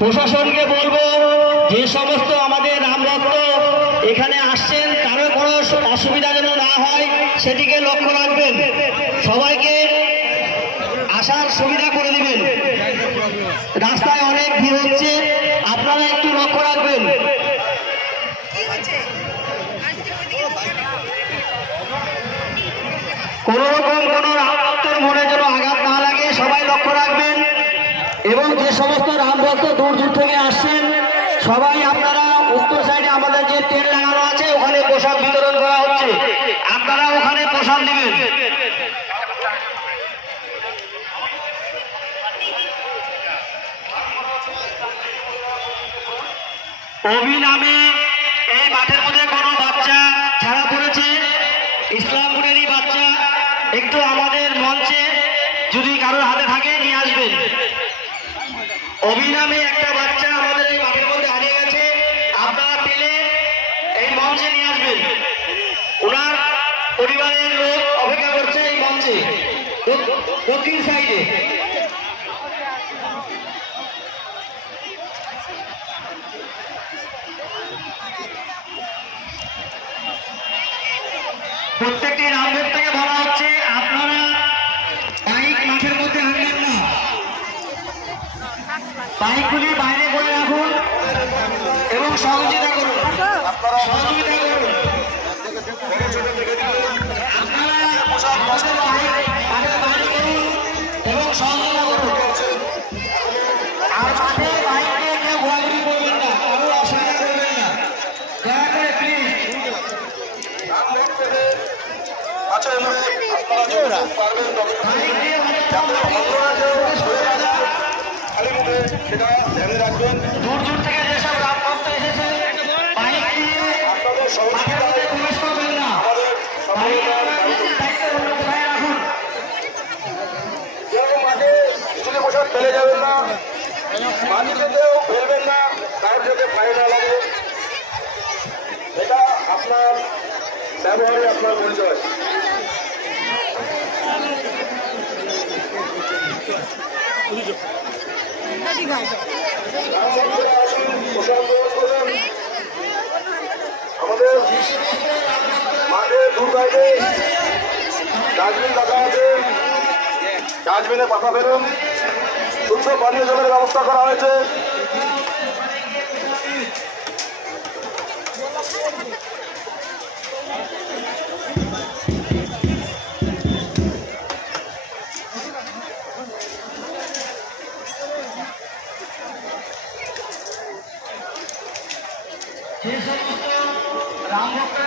প্রশাসনকে বলবো যে সমস্ত আমাদের রামভক্ত এখানে আসছেন কারো কোনো অসুবিধা যেন না হয় সেদিকে লক্ষ্য রাখবেন, সবাইকে আসার সুবিধা করে দিবেন। রাস্তায় অনেক ভিড় হচ্ছে, আপনারা একটু লক্ষ্য রাখবেন। কোন রকম কোন রামভক্তের মনে যেন আঘাত না লাগে, সবাই লক্ষ্য রাখবেন। এবং যে সমস্ত রামভক্ত দূর দূর থেকে আসছেন সবাই আপনারা উত্তর সাইডে আমাদের যে টেন্ট লাগানো আছে ওখানে প্রসাদ বিতরণ করা হচ্ছে, আপনারা ওখানে প্রসাদ নেবেন। অবিনামে এই মাঠের মধ্যে কোনো বাচ্চা ছাড়া পড়েছে, ইসলামপুরেরই বাচ্চা, একটু আমাদের মঞ্চে যদি কারোর হাতে থাকে নিয়ে আসবেন। অবিনামে একটা বাচ্চা আমাদের এই মাঠের মধ্যে হারিয়ে গেছে, আপনারা পেলে এই মঞ্চে নিয়ে আসবেন। ওনার পরিবারের লোক অপেক্ষা করছে এই মঞ্চে দক্ষিণ সাইডে। প্রত্যেকটি রামভক্তকে বলা হচ্ছে আপনারা বাইক মাঠের মধ্যে আনবেন না, বাইকগুলি বাইরে করে রাখুন এবং সহযোগিতা করুন। সহযোগিতা করুন, আপনারা আমাদের বাইক মাঠের বাইরে করুন এবং সহযোগিতা করুন। আর মাঠে বাইক নিয়ে কেউ ঘোরাঘুরি করবেন না, কারো অসুবিধা করবেন না, দয়া করে প্লিজ। দূর দূর থেকে যেসব রামভক্ত এসেছে বাইক নিয়ে মাঠের মধ্যে প্রবেশ করবেন না, রাখুন। পোশাক ফেলে যাবেন না, মাটি খেতেও ফেলবেন না, তার যাতে পায়ে না লাগে। এটা আপনার ব্যবহারে আপনার পরিচয়। আমাদের মাঠে দু সাইডে ডাস্টবিন রাখা আছে, ডাস্টবিনে পাতা ফেলুন। শুদ্ধ পানীয় জলের ব্যবস্থা করা হয়েছে। যে সমস্ত রামভক্তরা